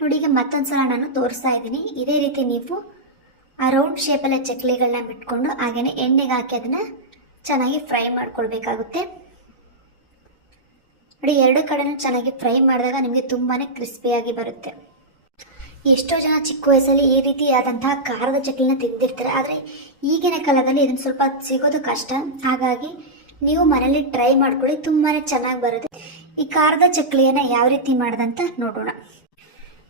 ನೋಡಿ ಈಗ ಮತ್ತೊಂದು ಸಲ ನಾನು ತೋರಿಸ್ತಾ ಇದ್ದೀನಿ. ಇದೇ ರೀತಿ ನೀವು ಆ ರೌಂಡ್ ಶೇಪಲ್ಲೇ ಚಕ್ಲಿಗಳನ್ನ ಬಿಟ್ಕೊಂಡು ಹಾಗೆಯೇ ಎಣ್ಣೆಗೆ ಹಾಕಿ ಅದನ್ನು ಚೆನ್ನಾಗಿ ಫ್ರೈ ಮಾಡ್ಕೊಳ್ಬೇಕಾಗುತ್ತೆ. ನೋಡಿ ಎರಡು ಕಡೆನೂ ಚೆನ್ನಾಗಿ ಫ್ರೈ ಮಾಡಿದಾಗ ನಿಮಗೆ ತುಂಬಾ ಕ್ರಿಸ್ಪಿಯಾಗಿ ಬರುತ್ತೆ. ಎಷ್ಟೋ ಜನ ಚಿಕ್ಕ ವಯಸ್ಸಲ್ಲಿ ಈ ರೀತಿಯಾದಂತಹ ಖಾರದ ಚಕ್ಲಿನ ತಿಂದಿರ್ತಾರೆ, ಆದರೆ ಈಗಿನ ಕಾಲದಲ್ಲಿ ಇದನ್ನು ಸ್ವಲ್ಪ ಸಿಗೋದು ಕಷ್ಟ. ಹಾಗಾಗಿ ನೀವು ಮನೇಲಿ ಟ್ರೈ ಮಾಡ್ಕೊಳ್ಳಿ, ತುಂಬಾ ಚೆನ್ನಾಗಿ ಬರುತ್ತೆ. ಈ ಖಾರದ ಚಕ್ಲಿಯನ್ನು ಯಾವ ರೀತಿ ಮಾಡೋದಂತ ನೋಡೋಣ.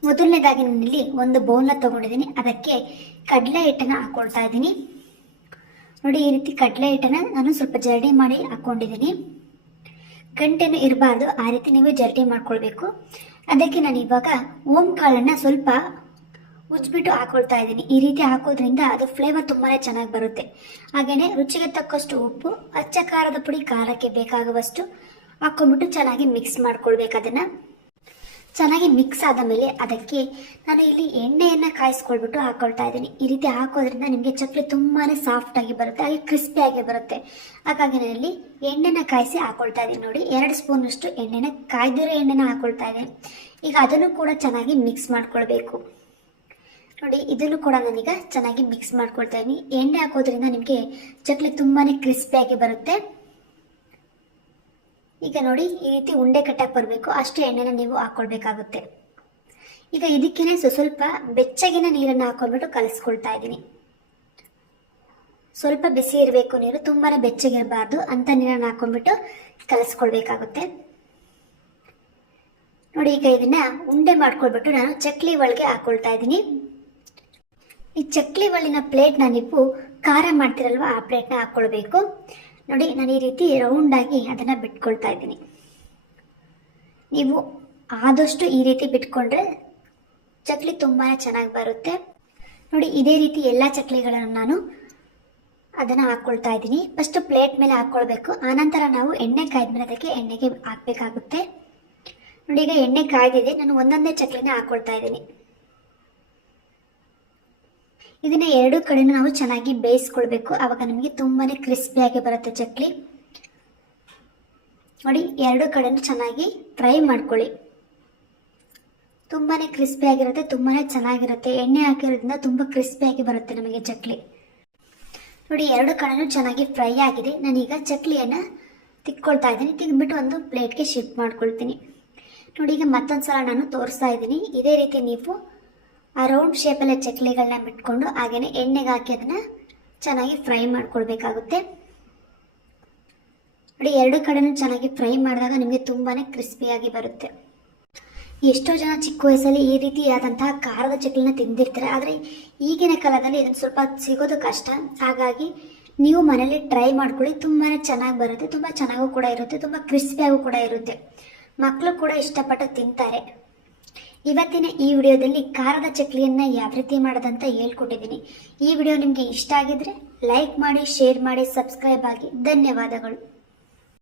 ಮೊದಲನೇದಾಗಿ ನಾನಿಲ್ಲಿ ಒಂದು ಬೌಲ್ನ ತೊಗೊಂಡಿದ್ದೀನಿ. ಅದಕ್ಕೆ ಕಡಲೆ ಹಿಟ್ಟನ್ನು ಹಾಕ್ಕೊಳ್ತಾ ಇದ್ದೀನಿ. ನೋಡಿ ಈ ರೀತಿ ಕಡಲೆ ಹಿಟ್ಟನ್ನು ನಾನು ಸ್ವಲ್ಪ ಜರಡಿ ಮಾಡಿ ಹಾಕ್ಕೊಂಡಿದ್ದೀನಿ. ಗಂಟೆನೂ ಇರಬಾರ್ದು, ಆ ರೀತಿ ನೀವು ಜರಡಿ ಮಾಡ್ಕೊಳ್ಬೇಕು. ಅದಕ್ಕೆ ನಾನು ಇವಾಗ ಓಂ ಕಾಳನ್ನು ಸ್ವಲ್ಪ ಉಜ್ಬಿಟ್ಟು ಹಾಕೊಳ್ತಾ ಇದ್ದೀನಿ. ಈ ರೀತಿ ಹಾಕೋದ್ರಿಂದ ಅದು ಫ್ಲೇವರ್ ತುಂಬಾ ಚೆನ್ನಾಗಿ ಬರುತ್ತೆ. ಹಾಗೆಯೇ ರುಚಿಗೆ ತಕ್ಕಷ್ಟು ಉಪ್ಪು, ಅಚ್ಚ ಖಾರದ ಪುಡಿ ಖಾರಕ್ಕೆ ಬೇಕಾಗುವಷ್ಟು ಹಾಕೊಂಡ್ಬಿಟ್ಟು ಚೆನ್ನಾಗಿ ಮಿಕ್ಸ್ ಮಾಡ್ಕೊಳ್ಬೇಕು. ಅದನ್ನು ಚೆನ್ನಾಗಿ ಮಿಕ್ಸ್ ಆದ ಮೇಲೆ ಅದಕ್ಕೆ ನಾನು ಇಲ್ಲಿ ಎಣ್ಣೆಯನ್ನು ಕಾಯಿಸ್ಕೊಳ್ಬಿಟ್ಟು ಹಾಕೊಳ್ತಾ ಇದ್ದೀನಿ. ಈ ರೀತಿ ಹಾಕೋದ್ರಿಂದ ನಿಮಗೆ ಚಕ್ಲಿ ತುಂಬಾ ಸಾಫ್ಟಾಗಿ ಬರುತ್ತೆ, ಹಾಗೆ ಕ್ರಿಸ್ಪಿಯಾಗಿ ಬರುತ್ತೆ. ಹಾಗಾಗಿ ನಾನು ಇಲ್ಲಿ ಎಣ್ಣೆನ ಕಾಯಿಸಿ ಹಾಕೊಳ್ತಾ ಇದ್ದೀನಿ. ನೋಡಿ 2 ಸ್ಪೂನಷ್ಟು ಎಣ್ಣೆನ ಕಾಯ್ದಿರೋ ಎಣ್ಣೆನ ಹಾಕೊಳ್ತಾ ಇದ್ದೀನಿ. ಈಗ ಅದನ್ನು ಕೂಡ ಚೆನ್ನಾಗಿ ಮಿಕ್ಸ್ ಮಾಡ್ಕೊಳ್ಬೇಕು. ನೋಡಿ ಇದನ್ನು ಕೂಡ ನಾನೀಗ ಚೆನ್ನಾಗಿ ಮಿಕ್ಸ್ ಮಾಡ್ಕೊಳ್ತಾ ಇದ್ದೀನಿ. ಎಣ್ಣೆ ಹಾಕೋದ್ರಿಂದ ನಿಮಗೆ ಚಕ್ಲಿ ತುಂಬಾ ಕ್ರಿಸ್ಪಿಯಾಗಿ ಬರುತ್ತೆ. ಈಗ ನೋಡಿ ಈ ರೀತಿ ಉಂಡೆ ಕಟ್ಟಕ್ಕೆ ಬರಬೇಕು, ಅಷ್ಟು ಎಣ್ಣೆನ ನೀವು ಹಾಕ್ಕೊಳ್ಬೇಕಾಗುತ್ತೆ. ಈಗ ಇದಕ್ಕೇನೆ ಸ್ವಲ್ಪ ಬೆಚ್ಚಗಿನ ನೀರನ್ನು ಹಾಕೊಂಡ್ಬಿಟ್ಟು ಕಲಿಸ್ಕೊಳ್ತಾ ಇದ್ದೀನಿ. ಸ್ವಲ್ಪ ಬಿಸಿ ಇರಬೇಕು ನೀರು, ತುಂಬಾ ಬೆಚ್ಚಗಿರಬಾರ್ದು ಅಂತ ನೀರನ್ನು ಹಾಕೊಂಡ್ಬಿಟ್ಟು ಕಲಿಸ್ಕೊಳ್ಬೇಕಾಗುತ್ತೆ. ನೋಡಿ ಈಗ ಇದನ್ನ ಉಂಡೆ ಮಾಡ್ಕೊಳ್ಬಿಟ್ಟು ನಾನು ಚಕ್ಲಿ ಒಳಗೆ ಹಾಕೊಳ್ತಾ ಇದ್ದೀನಿ. ಈ ಚಕ್ಲಿ ಒಳ್ಳಿನ ಪ್ಲೇಟ್ನ ನೀವು ಖಾರ ಮಾಡ್ತಿರಲ್ವ, ಆ ಪ್ಲೇಟ್ನ ಹಾಕ್ಕೊಳ್ಬೇಕು. ನೋಡಿ ನಾನು ಈ ರೀತಿ ರೌಂಡಾಗಿ ಅದನ್ನು ಬಿಟ್ಕೊಳ್ತಾ ಇದ್ದೀನಿ. ನೀವು ಆದಷ್ಟು ಈ ರೀತಿ ಬಿಟ್ಕೊಂಡ್ರೆ ಚಕ್ಲಿ ತುಂಬಾ ಚೆನ್ನಾಗಿ ಬರುತ್ತೆ. ನೋಡಿ ಇದೇ ರೀತಿ ಎಲ್ಲ ಚಕ್ಲಿಗಳನ್ನು ನಾನು ಅದನ್ನು ಹಾಕ್ಕೊಳ್ತಾ ಇದ್ದೀನಿ. ಫಸ್ಟ್ ಪ್ಲೇಟ್ ಮೇಲೆ ಹಾಕ್ಕೊಳ್ಬೇಕು, ಆನಂತರ ನಾವು ಎಣ್ಣೆ ಕಾಯ್ದ್ಮೇಲೆ ಅದಕ್ಕೆ ಎಣ್ಣೆಗೆ ಹಾಕಬೇಕಾಗುತ್ತೆ. ನೋಡಿ ಈಗ ಎಣ್ಣೆ ಕಾಯ್ದಿದೆ, ನಾನು ಒಂದೊಂದೇ ಚಕ್ಲಿನ ಹಾಕ್ಕೊಳ್ತಾ ಇದ್ದೀನಿ. ಇದನ್ನ ಎರಡು ಕಡೆನೂ ನಾವು ಚೆನ್ನಾಗಿ ಬೇಯಿಸ್ಕೊಳ್ಬೇಕು, ಆವಾಗ ನಮಗೆ ತುಂಬಾ ಕ್ರಿಸ್ಪಿಯಾಗಿ ಬರುತ್ತೆ ಚಕ್ಲಿ. ನೋಡಿ ಎರಡು ಕಡೆನೂ ಚೆನ್ನಾಗಿ ಫ್ರೈ ಮಾಡ್ಕೊಳ್ಳಿ, ತುಂಬಾ ಕ್ರಿಸ್ಪಿಯಾಗಿರುತ್ತೆ, ತುಂಬಾ ಚೆನ್ನಾಗಿರುತ್ತೆ. ಎಣ್ಣೆ ಹಾಕಿರೋದ್ರಿಂದ ತುಂಬ ಕ್ರಿಸ್ಪಿಯಾಗಿ ಬರುತ್ತೆ ನಮಗೆ ಚಕ್ಲಿ. ನೋಡಿ ಎರಡು ಕಡೆನೂ ಚೆನ್ನಾಗಿ ಫ್ರೈ ಆಗಿದೆ. ನಾನೀಗ ಚಕ್ಲಿಯನ್ನು ತಿಕ್ಕೊಳ್ತಾ ಇದ್ದೀನಿ. ತಿಕ್ಬಿಟ್ಟು ಒಂದು ಪ್ಲೇಟ್ಗೆ ಶಿಫ್ಟ್ ಮಾಡ್ಕೊಳ್ತೀನಿ. ನೋಡಿ ಈಗ ಮತ್ತೊಂದು ಸಲ ನಾನು ತೋರಿಸ್ತಾ ಇದ್ದೀನಿ. ಇದೇ ರೀತಿ ನೀವು ಆ ರೌಂಡ್ ಶೇಪಲ್ಲೇ ಚಕ್ಲಿಗಳನ್ನ ಬಿಟ್ಕೊಂಡು ಹಾಗೆಯೇ ಎಣ್ಣೆಗೆ ಹಾಕಿ ಅದನ್ನು ಚೆನ್ನಾಗಿ ಫ್ರೈ ಮಾಡ್ಕೊಳ್ಬೇಕಾಗುತ್ತೆ. ನೋಡಿ ಎರಡು ಕಡೆನೂ ಚೆನ್ನಾಗಿ ಫ್ರೈ ಮಾಡಿದಾಗ ನಿಮಗೆ ತುಂಬಾ ಕ್ರಿಸ್ಪಿಯಾಗಿ ಬರುತ್ತೆ. ಎಷ್ಟೋ ಜನ ಚಿಕ್ಕ ವಯಸ್ಸಲ್ಲಿ ಈ ರೀತಿಯಾದಂತಹ ಖಾರದ ಚಕ್ಲಿನ ತಿಂದಿರ್ತಾರೆ, ಆದರೆ ಈಗಿನ ಕಾಲದಲ್ಲಿ ಇದನ್ನು ಸ್ವಲ್ಪ ಸಿಗೋದು ಕಷ್ಟ. ಹಾಗಾಗಿ ನೀವು ಮನೇಲಿ ಟ್ರೈ ಮಾಡ್ಕೊಳ್ಳಿ, ತುಂಬಾ ಚೆನ್ನಾಗಿ ಬರುತ್ತೆ, ತುಂಬ ಚೆನ್ನಾಗೂ ಕೂಡ ಇರುತ್ತೆ, ತುಂಬ ಕ್ರಿಸ್ಪಿಯಾಗೂ ಕೂಡ ಇರುತ್ತೆ. ಮಕ್ಕಳು ಕೂಡ ಇಷ್ಟಪಟ್ಟು ತಿಂತಾರೆ. ಇವತ್ತಿನ ಈ ವಿಡಿಯೋದಲ್ಲಿ ಖಾರದ ಚಕ್ಲಿಯನ್ನು ಯಾವ ರೀತಿ ಮಾಡೋದಂತ ಹೇಳ್ಕೊಟ್ಟಿದ್ದೀನಿ. ಈ ವಿಡಿಯೋ ನಿಮಗೆ ಇಷ್ಟ ಆಗಿದ್ರೆ ಲೈಕ್ ಮಾಡಿ, ಶೇರ್ ಮಾಡಿ, ಸಬ್ಸ್ಕ್ರೈಬ್ ಆಗಿ. ಧನ್ಯವಾದಗಳು.